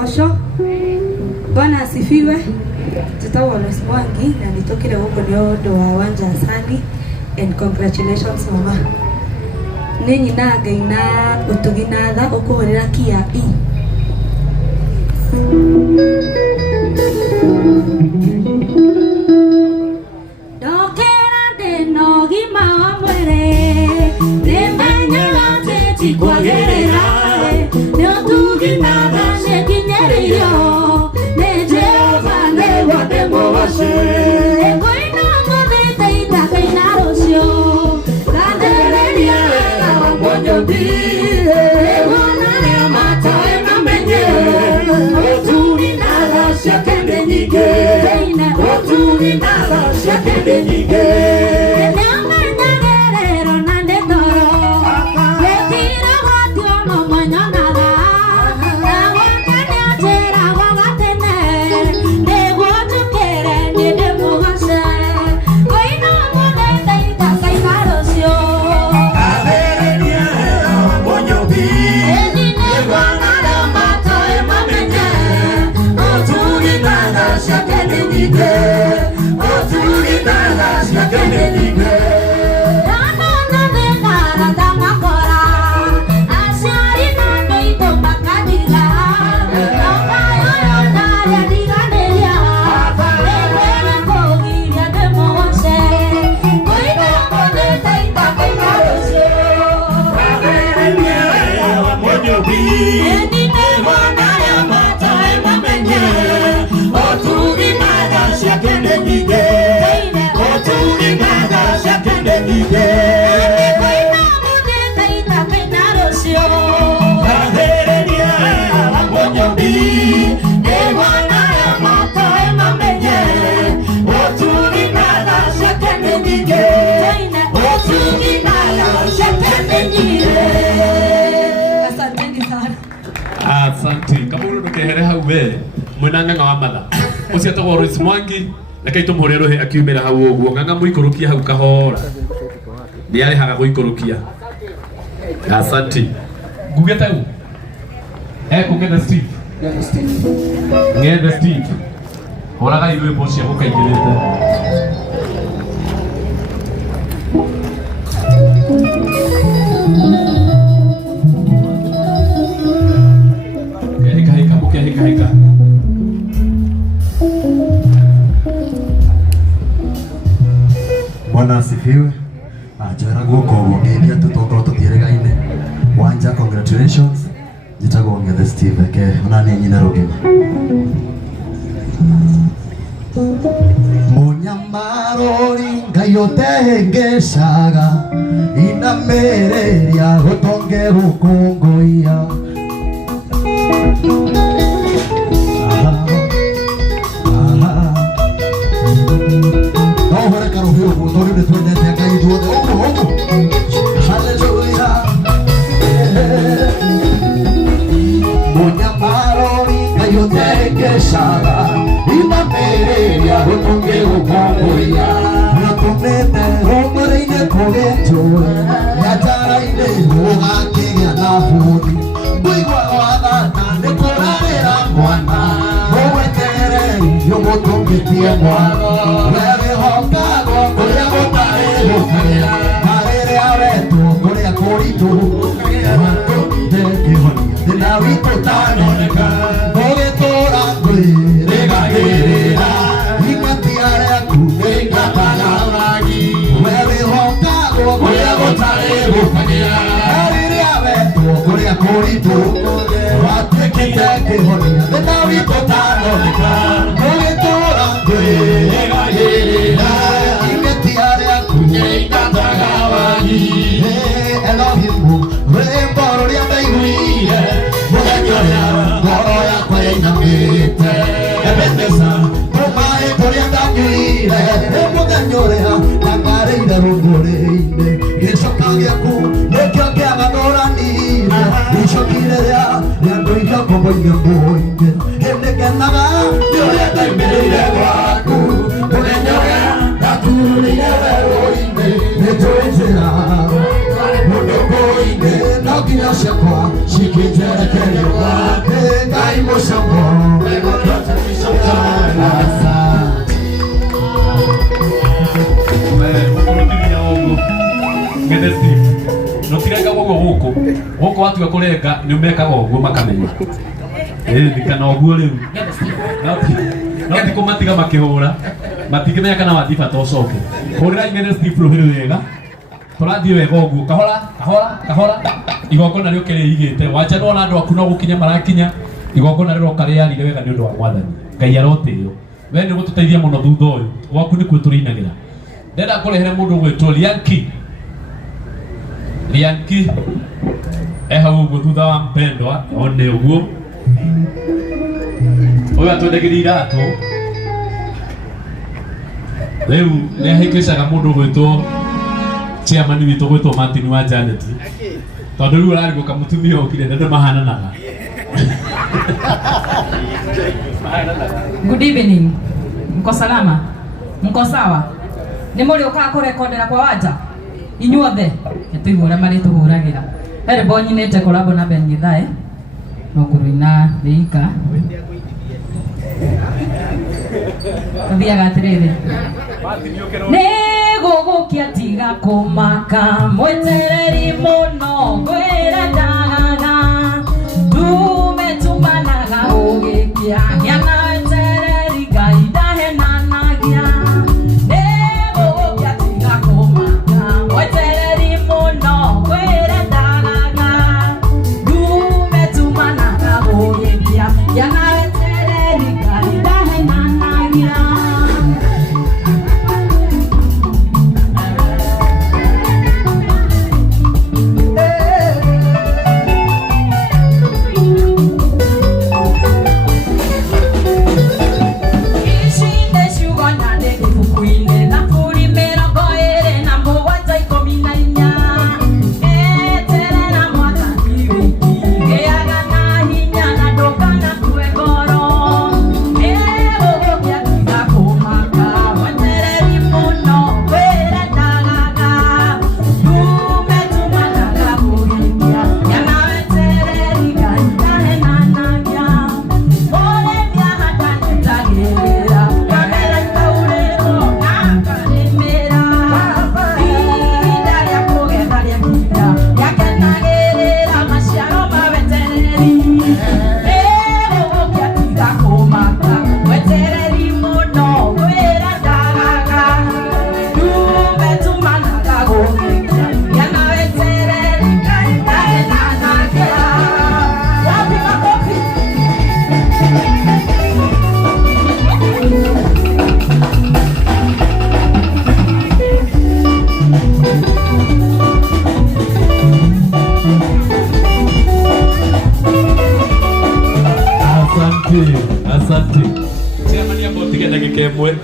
Kagosho. Bwana asifiwe. Tutawa Losmwangi na nitokile huko ndio wa Wanja Asani, and congratulations mama. Ninyi naga ina utuginatha ukuhorera kia i. Dokera de no gima mwere nemanya tete kwagerera ne utuginatha shekinyerio ne Jehova ne wademo wase ekoina ngode ita kaina rosio kadereria wa bonjobi wana ne mata na menye otuginatha shakende nige otuginatha shakende nige Asante. Kabulu ndukehere hau we mwenanga nga wamatha ucio to Royce Mwangi na kaito murero he akiumira hau uguo nganga muikurukia hau kahora ni ari haga guikurukia. Asante nguge tau kungenda Steve ngenda Steve oraga iwe bosia gukaigirite hika. Bwana asifiwe. Ajara guko bongelia tutokoro tutieregaine. Wanja congratulations. Jitago ngede Steve ke nani nyina rogema. Munyamaro ngayote ngeshaga ina mere ya gotonge rukungoia. Mushamo, no tireka gogo guku watu gakurenga ni umeka gogo makamenya ndikana oguo riu no ti kumatiga makihura matingimenya kana wathiba tocoke hurira ingene Steve Ruhiru wega turathie wega oguo kahora igongona rio kiri igite wacha nona andu aku no gukinya marakinya igongona rio kariarire wega ni undu wa mwathani ngai arotio we ni gututeithia muno thutha uyu gwaku ni kwiturainagira ndenda kurehere mundu gwitwo Lianki hau uguo thutha wa mpendwa one uguo uyu atwendegeria iratu riu ni ahikishaga mundu gwitwo chairman witu gwitwo Martin wa Janet tondu riu arariguka mutumia ukire ndio mahananaga. Good evening. Mko salama? Mko sawa? Ni muri uka kurekondera kwa wanja? Inyuothe tuigura mari tuhuragira. Here bonyinete kolabo na Ben Githae. No kuruina Leika. Kabia gatirire. Nego gokia tiga kumaka mwetereri muno gwera daga. Dume tumbanaga ugikia yana wetereri gaida henanagia. Nego gokia tiga kumaka mwetereri muno gwera daga. Dume tumbanaga ugikia yana wetereri gaida henanagia. Asante. Chairman abotige ndagika imwe.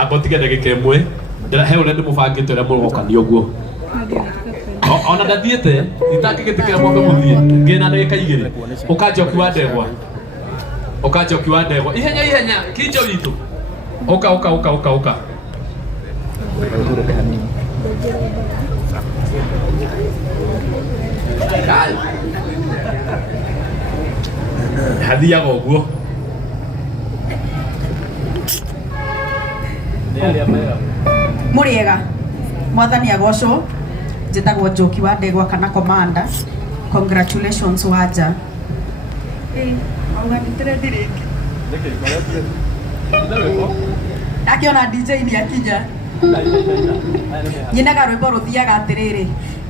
Abotige ndagika imwe. Ndira he ule ndimubangite ule mugokanio guo. Ona ndathiete itakigitikira mwambe muthie. Ngina ndagika igiri. Ukanjoki wa ndegwa. Ukanjoki wa ndegwa. Ihenya kinjo witu. Uka. Hadia goguo. Muriega mwathani agocwo njitagwo Njoki wa Ndegwa kana commander. Congratulations wanja. Akiona DJ ni akija nyinaga rwimbo ruthiaga atiriri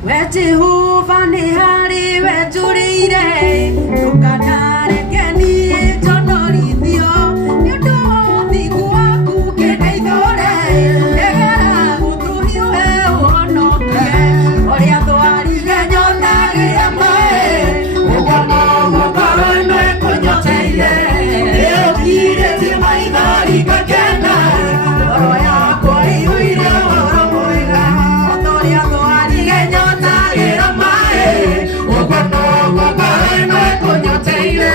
we Jehova ni hari we njurire ndukanarekenie njonorithio ni undu wa uthingu waku kindeithore egera gutuhi we uhonokie uria thwarire nyonagira mae uguo noguo Ngai nĩkũnyoteire nĩũkirĩtie maithori ngakena ngoro yakwa ĩihũire ũhoro mwega o ta ũrĩa thwarire nyotagĩra mae ũguo noguo Ngai nĩkũnyoteire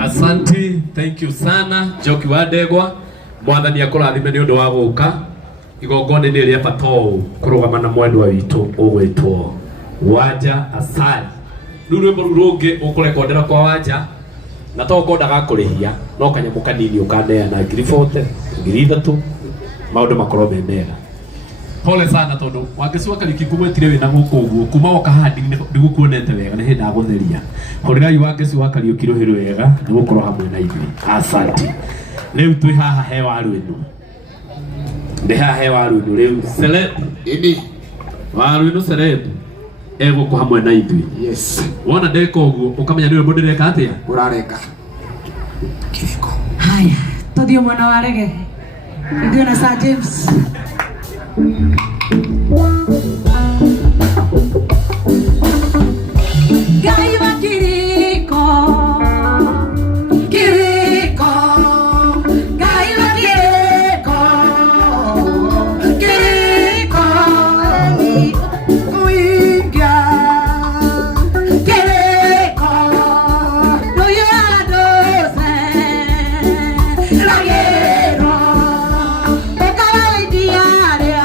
Asante, thank you sana Njoki wa Ndegwa. Mwathani akũrathime nĩ ũndũ wa gũka igongona nĩ rĩa bata ũũ kũrũgama na mwendwa witũ ũgwĩtwo Wanja Asali. Rĩu rwĩmbo rũu rũngĩ ũkũrekondera kwa Wanja na to ngwendaga kũrĩhia no kanyamũ kanini ũkaneana 40,000 3,000 maũndũ makorwo me mega. Pole sana tondũ wangĩcua kariki kũgwetire wĩna gũkũ ũguo kuma woka handi ndigũkuonete wega nĩ hĩndĩ ndagũtheria. Horirai wangĩcua kariũki rũhĩ rwega nĩgũkorwo hamwe na ithuĩ. Asante. Rĩu twĩ haha he waru ĩno. Ndĩ haha he waru ĩno rĩu celeb. Ĩni. Waru ĩno celeb. Egũkũ hamwe na ithuĩ. Yes. Wona ndeka ũguo ũkamenya nĩ mũndũ ndĩreka atĩa? Ũrareka. Kĩrĩko. Haya, tũthiĩ mwena wa rege. Ithuĩ na Sir James. Gaiva kiriko, kiriko, gaiva kiriko, kiriko, kuingia, kiriko, doyadose, lagero, okawaidiaria.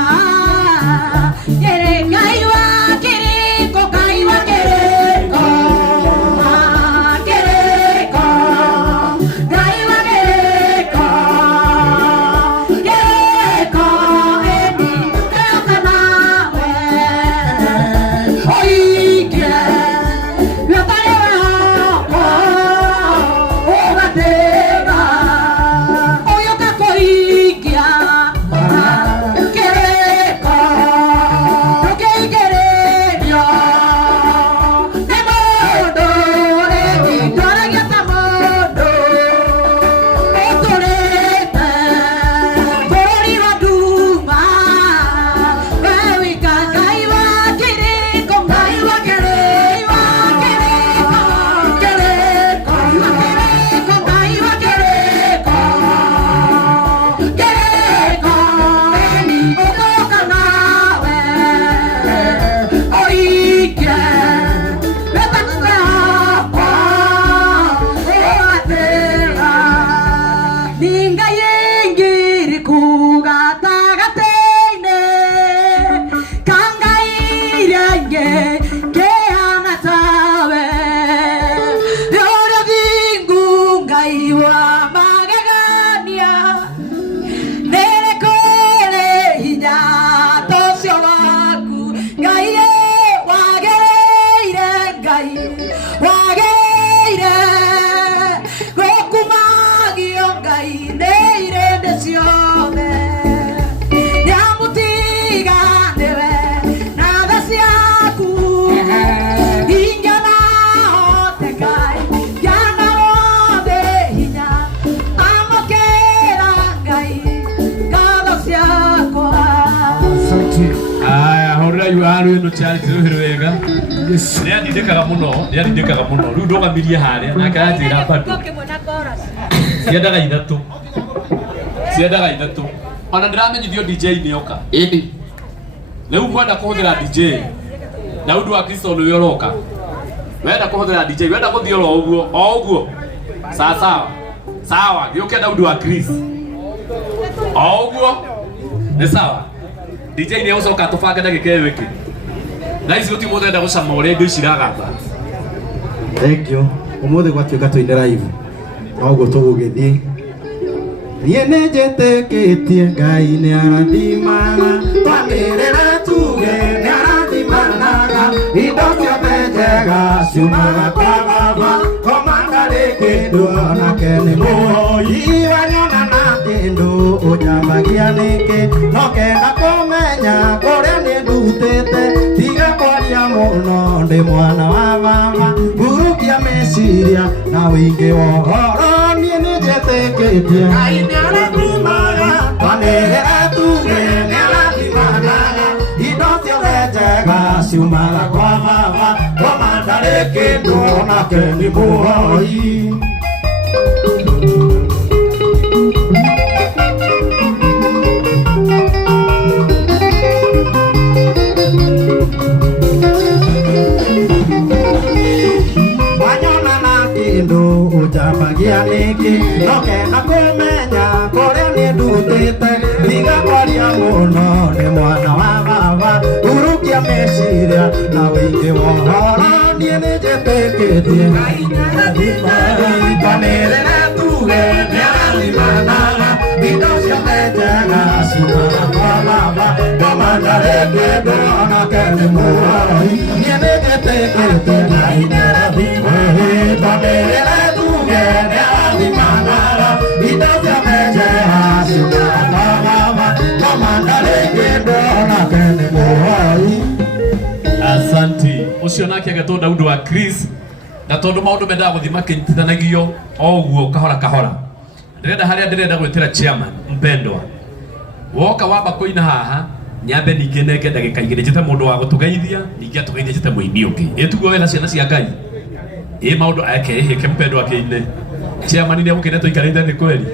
waru ino charity ruhirwega ni andindikaga muno riu ndogamirie haria na kanjira bado ciendaga ithatu ona ndiramenyithio DJ ni oka indi riu kwenda kuhuthira DJ na undu wa Kristo ni yoroka wenda kuhuthira DJ wenda kuthio ro uguo sawa gioke na undu wa Kristo uguo ni sawa DJ ni ucoka tubanga na gikewe wiki na icio ti muthenda gucama uri ndu iciragatha. Thank you. Umuthi gwatuika twine live no guo tugugithie Niene njĩtĩkĩtie Ngai nĩarathimaga, twanĩrĩre tuge nĩarathimanaga, indo ciothe njega ciumaga kwa Baba, komanda rĩ kĩndũ onake nĩ mũhoi, wanyona na kĩndũ ũnjambagia nĩkĩ, no kenda kũmenya kũrĩa nĩ ndutĩte, tiga kwaria mũno ndĩ mwana wa Baba, hurukia meciria na wĩingĩ wa ũhoro, niĩ nĩnjĩtĩkĩtie Ngai nĩarathimaga, twanĩrĩre tuge nĩarathimanaga, indo ciothe njega ciumaga kwa Baba, komanda rĩ kĩndũ onake nĩ mũhoi. Ũnjambagia nĩkĩ, no kenda kũmenya kũrĩa nĩ ndutĩte, tiga kwaria mũno nĩ mwana wa Baba, hurukia meciria na wĩingĩ wa ũhoro, niĩ nĩnjĩtĩkĩtie Ngai nĩarathimaga, twanĩrĩre tuge nĩarathimanaga, indo ciothe njega ciumaga kwa Baba, komanda rĩ kĩndũ onake nĩ mũhoi, niĩ nĩnjĩtĩkĩtie Ngai nĩarathimaga, twanĩrĩre Asanti. Ucio nake agetwo Daudi wa Chris. Na tondu maundu mendaga guthima kinyitithanagio oguo kahora kahora. Ndirenda haria ndirenda gwetera chairman mpendwa. Woka wamba kuina haha nyambe ninge nenge ndagika igiri njite mundu wa gutugeithia ninge atugeithia njite muini ungi. Etugo wela ciana cia Ngai. Maundu ake heke mpendwa kine. Chairman ni mukine tuikarite ni kweli.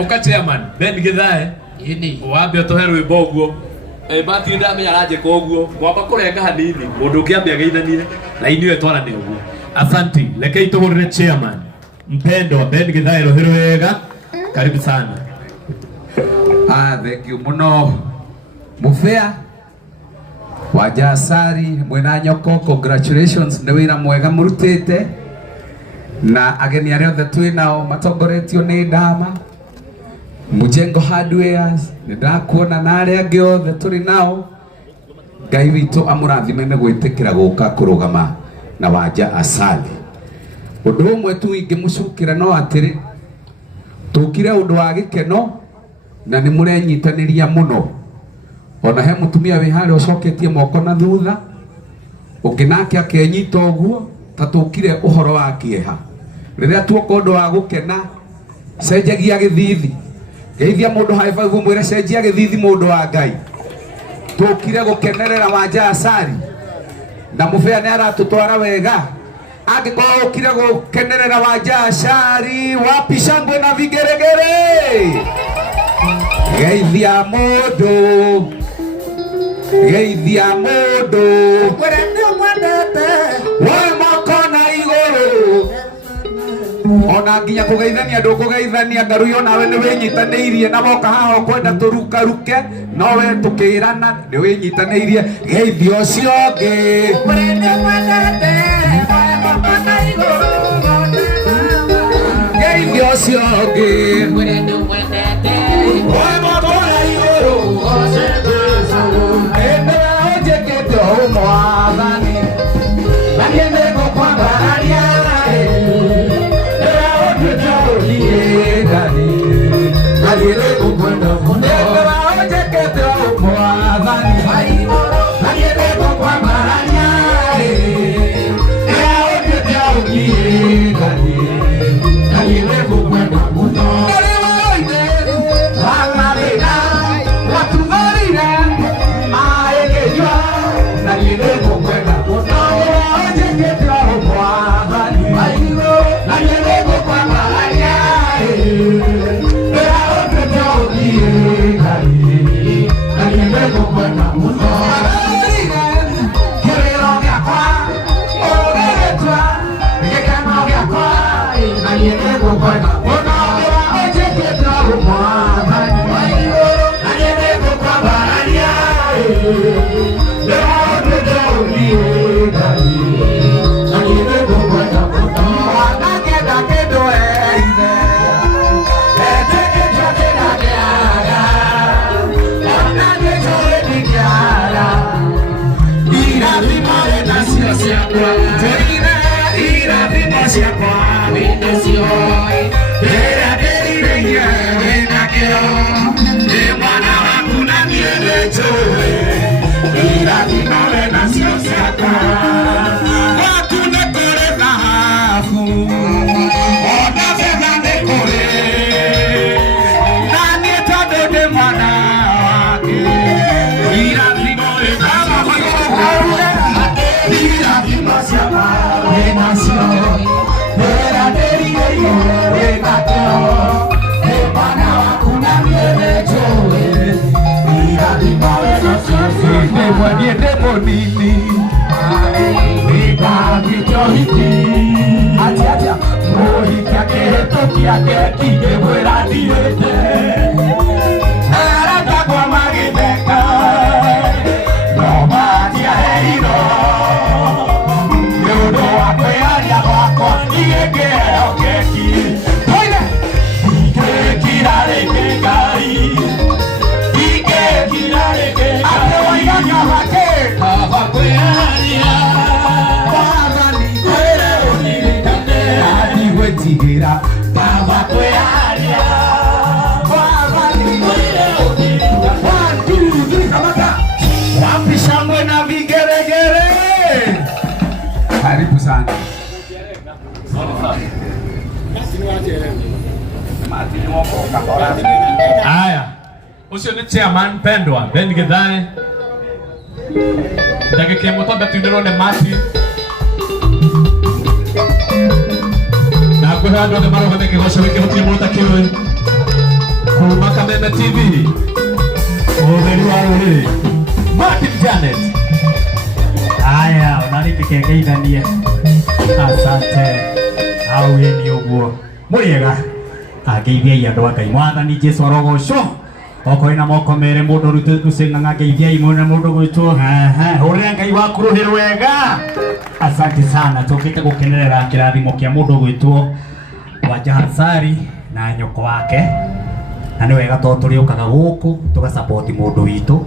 Oka chairman Ben Githae ini wambe tohe rwimbo guo Matthew ndamenya aranje koguo mwamba kurenga hanini mundu ngiambia geithanie na inyuĩ twarane uguo. Asante, rekei tũhũrĩre chairman mpendwa Ben Githae rohero wega, karibu sana. Thank you muno Mufea Wanja Asali mwena nyoko, congratulations nĩ wĩra mwega mũrutĩte, na ageni arĩa othe twĩnao matongoretio nĩ Ndama Mujengo Hardwares, nĩndakuona na arĩa angĩ othe tũrĩ nao. Ngai witũ amũrathime nĩ gwĩtĩkĩra gũka kũrũgama na Wanja Asali. Ũndũ ũmwe tu ingĩmũcukĩra no atĩrĩ, tũkire ũndũ wa gĩkeno na nĩ mũrenyitanĩria mũno. Ona he mũtumia wĩ harĩa ũcoketie moko na thutha, ũngĩ nake akenyita ũguo ta tũkire ũhoro wa kĩeha. Rĩrĩa tuoka ũndũ wa gũkena cenjagia gĩthithi. Geithia mũndũ high five mwĩre cenjia gĩthithi mũndũ wa Ngai. Tũkire gũkenerera Wanja Asali na Mufea nĩ aratũtwara wega. Angĩkorwo ũkire gũkenerera Wanja Asali, wapi shangwe na vigeregere? Geithia mũndũ, geithia mũndũ, wĩre nĩ mwendete woe moko na igũrũ. Ona nginya kũgeithania ndũkũgeithania ngaruyo nawe nĩ wĩnyitanĩirie na moka haha ũkwenda tũrukaruke, nowe tũkĩrana nĩ wĩnyitanĩirie. Geithia ũcio ũngĩ, wĩre nĩ mwendete woe moko na igũrũ. Geithia ũcio ũngĩ, wĩre nĩ mwendete woe moko na igũrũ. Endera ũnjĩkĩte o Mwathani, na niĩ nĩngũkwambararia ciakwa Tũina irathimo ciakwa Nĩndĩcioĩ Rĩrĩa ndĩrirĩirie wĩna kĩo Nĩ mwana waku na niĩ nĩnjũĩ Irathimo wĩnacio ciakwa Gwaku nĩ kũrĩ thahabu Ona betha nĩ kũrĩ Na niĩ tondũ ndĩ mwana wake Irathimo Irathimo ciakwa wĩnacio Wĩra ndĩrirĩirie wĩna kĩo Nĩ mwana waku na niĩ nĩnjũĩ Irathimo wĩnacio ciakwa Niĩ ndĩ mũnini Nĩngagĩtwo hiki Atĩa mũhiki akĩhĩtũkia keki ngĩmwĩra ndirĩte Arangagwo magĩtheka No matiaheirwo Nĩũndũ wa kwĩyaria gwakwa igĩkĩheo keki Igĩkira rĩngĩ Ngai Igĩkira rĩngĩ Ngai Atĩ waigaga wake Kaba kwĩyaria Wathani kwĩre ũririkane Adigwĩtigĩra Kaba kwĩyaria Wathani kwĩre ũririkane 1, 2, 3, kamaka Wapi shangwe na vigeregere Karibu sana Aya, ucio ni chairman pendwa Ben Githae ndagĩka ĩmwe twambe tuinĩrwo nĩ Mati na ngwĩra andũ othe marũgame kĩgoco gĩkĩ gũtirĩ mũndũ ũtakĩũĩ kuma Kameme TV ũtheri wa rũrĩrĩ Martin Janet. Aya, onarĩkĩkengeithanie asante au yeni ũguo mũrĩega angeithiai andũ a Ngai Mwathani Jesũ arogocwo okorwo na moko mere mũndũ rutũcĩng'ang'a ngeithiai mũno mũndũ gwĩtwo ũrĩa Ngai waku rũhĩ rwega asante sana tũkĩte gũkenerera kĩrathimo kĩa mũndũ gwĩtwo Wanja Hansari na nyoko wake na nĩ wega tondũ tũrĩũkaga gũkũ tũgasupport mũndũ witũ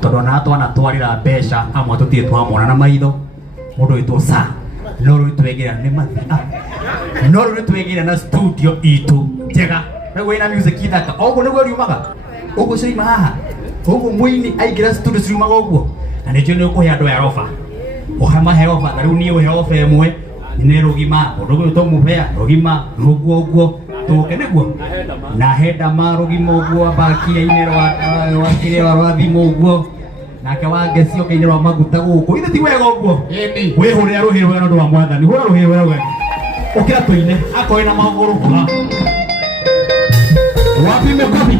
tondũ na twana twarĩra mbeca amwe tũtirĩ twamona na maitho mũndũ witũ sa no rĩu twegĩra nĩ mathia no rĩu twegĩra na studio itũ njega rĩu ina music ithaka ũguo nĩguo riumaga ũguo cirima haha ũguo mũini aingĩra studio ciumaga ũguo na nĩkĩo nĩ ũkũhe andũ aya ofa ũhamahe ofa na rĩu niĩ ũhe ofa ĩmwe nĩ rũgima mũndũ gwĩtwo mũbea rũgima ũguo tũke nĩguo na henda marũgima ũguo bakia-inĩ rwa kĩrĩa rwa thimũ ũguo nake wangecio kĩinĩ rwa maguta gũkũ ithe ti wega ũguo wĩhũrĩra rũhĩ rwega nĩ ũndũ wa Mwathani hũra rũhĩ rwega ũkĩra tũine akoĩ na magũrũ kuha wapi mĩkobi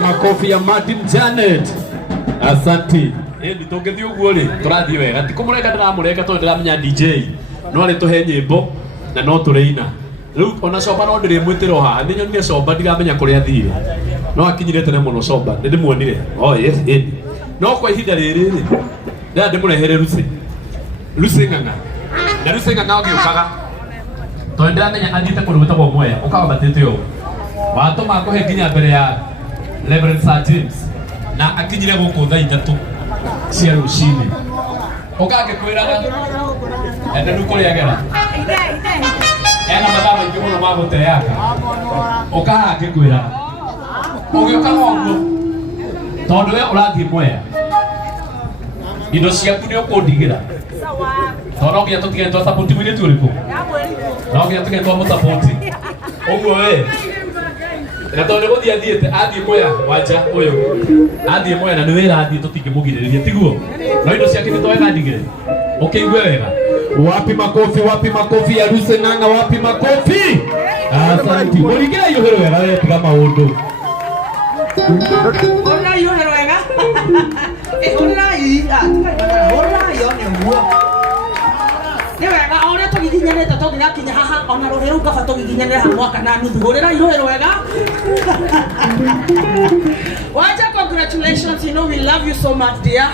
Makofi ya Martin Janet. Asante. Nitogethi uguo ri turathi wega tikumureka ndiramureka to ndiramenya DJ no ari tuhe nyimbo na no tureina riu ona coba no ndiri mwitiro haha ni nyonire coba ndiramenya kuria thire no akinyire tene muno coba ndi muonire yes no kwa ihinda riri ri nda ndimurehere Lucy Ng'ang'a na Lucy Ng'ang'a ogiukaga to ndiramenya athite kundu gutagwo Mwea ukawa batete yo watuma kuhe nginya mbere ya Reverend Sir James na akinyire guku thaa 3 cia rucini ukage kwiraga ende nukuliagera ena mathaa maingi muno ma guteanga ukaga akikwiraga ugiuka ngongo tondu we urathie Mwea indo ciaku ni ukundigira tondu nginya tutigane twa support mwini tu uriku no nginya tutigane twa support uguo we na tondu guthie athiete athie Mwea wanja uyu athie Mwea na ni wira athie tutingimugiriria tiguo no indo ciake ni twega ndigire ukeigue wega wapi makofi ya Lucy Ng'ang'a wapi makofi asante muringira yuhero wega we tiga maundu ona yuhero wega ona yo ne muo ni wega ona tugiginyanete tugira kinya haha ona roheru kaba tugiginyanira ha mwaka na nuthu gorera irohero wega wacha congratulations, you know we love you so much dear.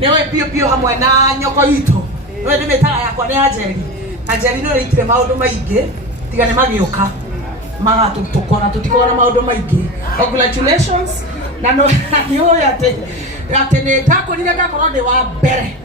Newe pio hamwe na nyoko itu we ni metara yakwa ni Ajeri no ritire maundu maingi tigane magioka magatu tukona tutikona maundu maingi. Congratulations na no yo yate ne tako ni gakorwo ndi wa mbere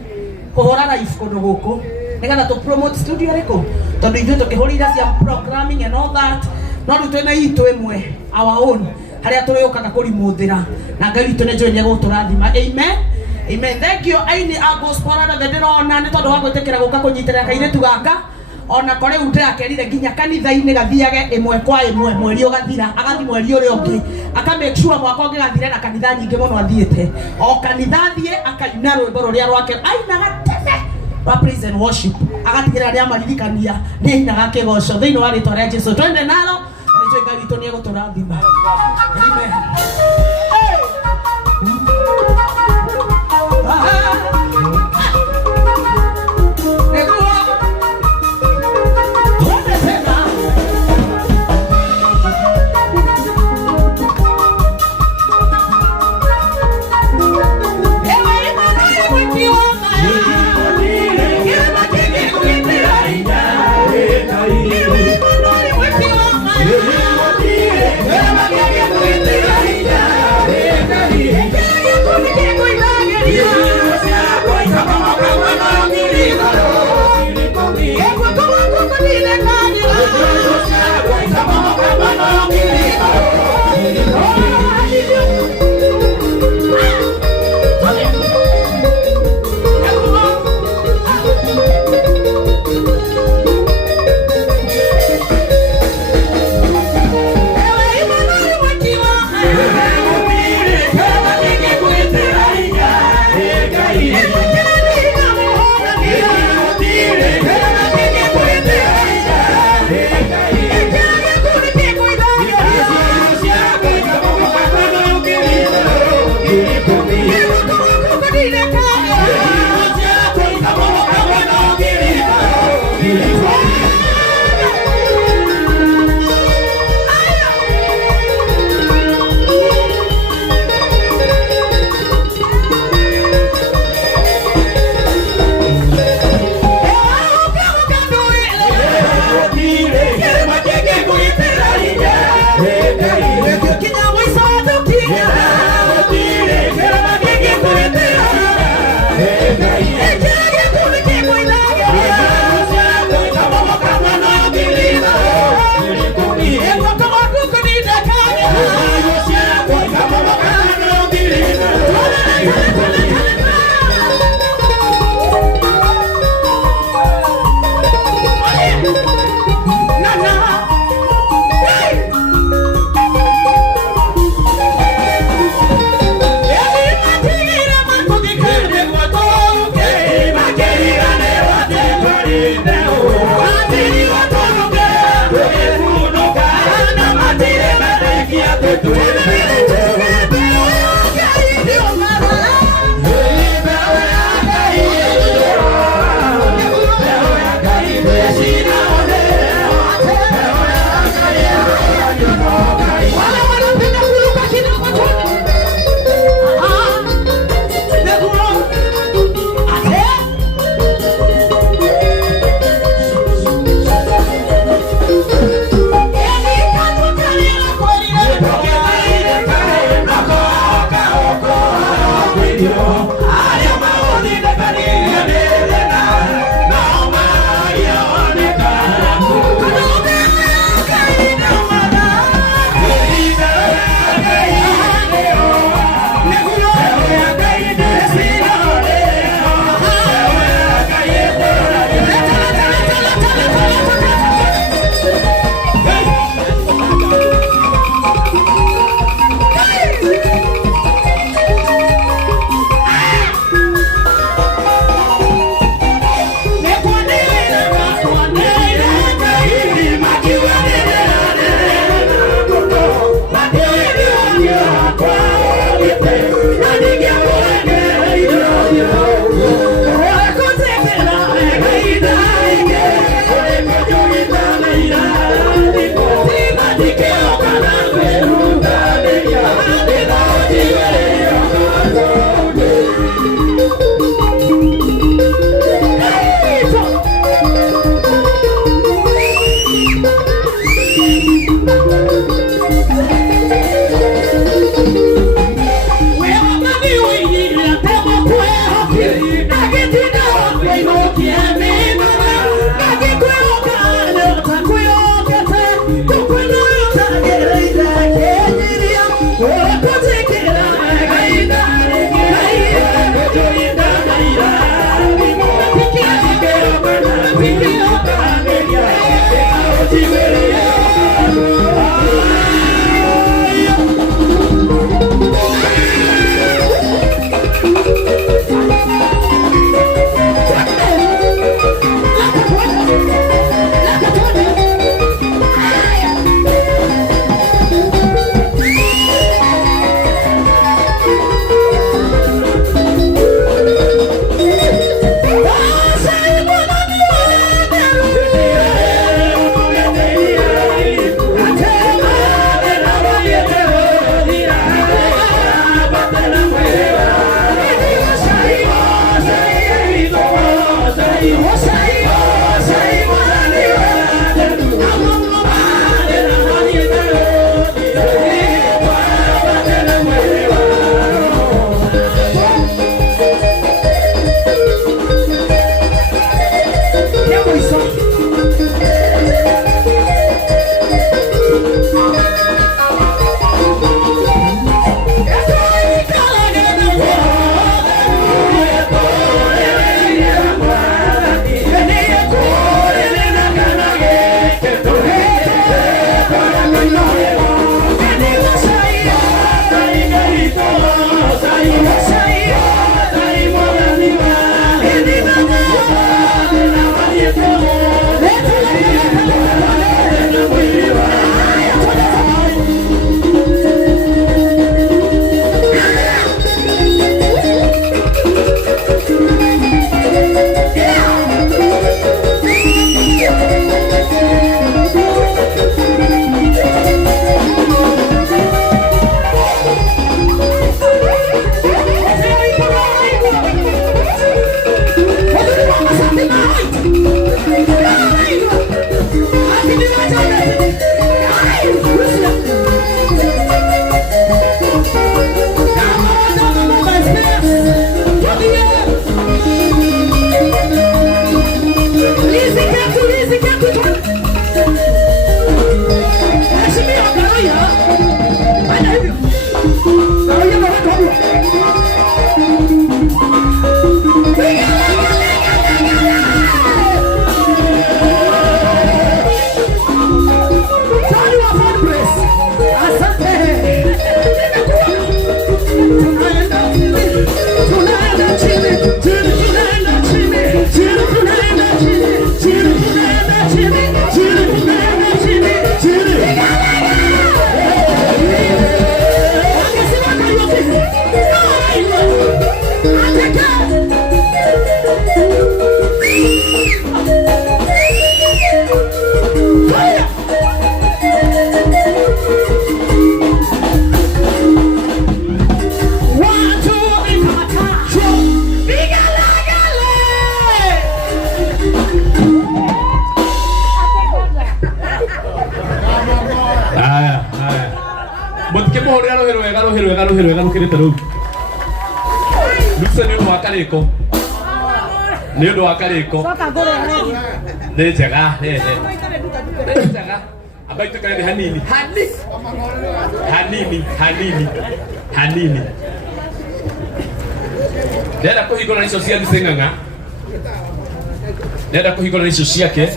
kuhora live kundu guku nigetha to promote studio riko tondu ithu tukihurira cia programming and all that no rutwe na itu imwe our own haria turiokaga kurimuthira na Ngai witu ne njoye guturathima amen thank you aini agospora na ndirona ni tondu wa gwitikira guka kunyitirira kairetu gaka ona kore ute akerire nginya kanitha-ini gathiage imwe kwa imwe mweri ugathira agathi mweri uri ungi aka make sure mwaka ungi gathire na kanitha nyingi muno athiete o kanitha thie akaina rwimbo ruria rwake ainaga tene wa praise and worship agatigira ria maririkania ni ainaga kigoco thiini wa ritwa ria Jesu twende nalo ni jwe Ngai witu ni eguturathima amen. Nĩ ũndũ wa karĩko nĩ njega amba itũkare nĩ hanini ndenda kũhingũra icio cia Thing'ang'a, ndenda kũhingũra icio ciake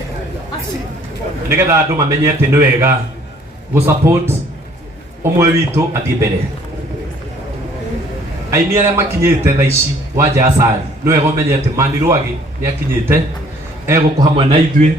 nĩgetha andũ mamenye atĩ nĩ wega gũ-support ũmwe witũ athiĩ mbere. Aini arĩa makinyĩte thaa ici Wanja Asali nĩ wega ũmenye atĩ Mani Rwagi nĩ akinyĩte egũkũ hamwe na ithuĩ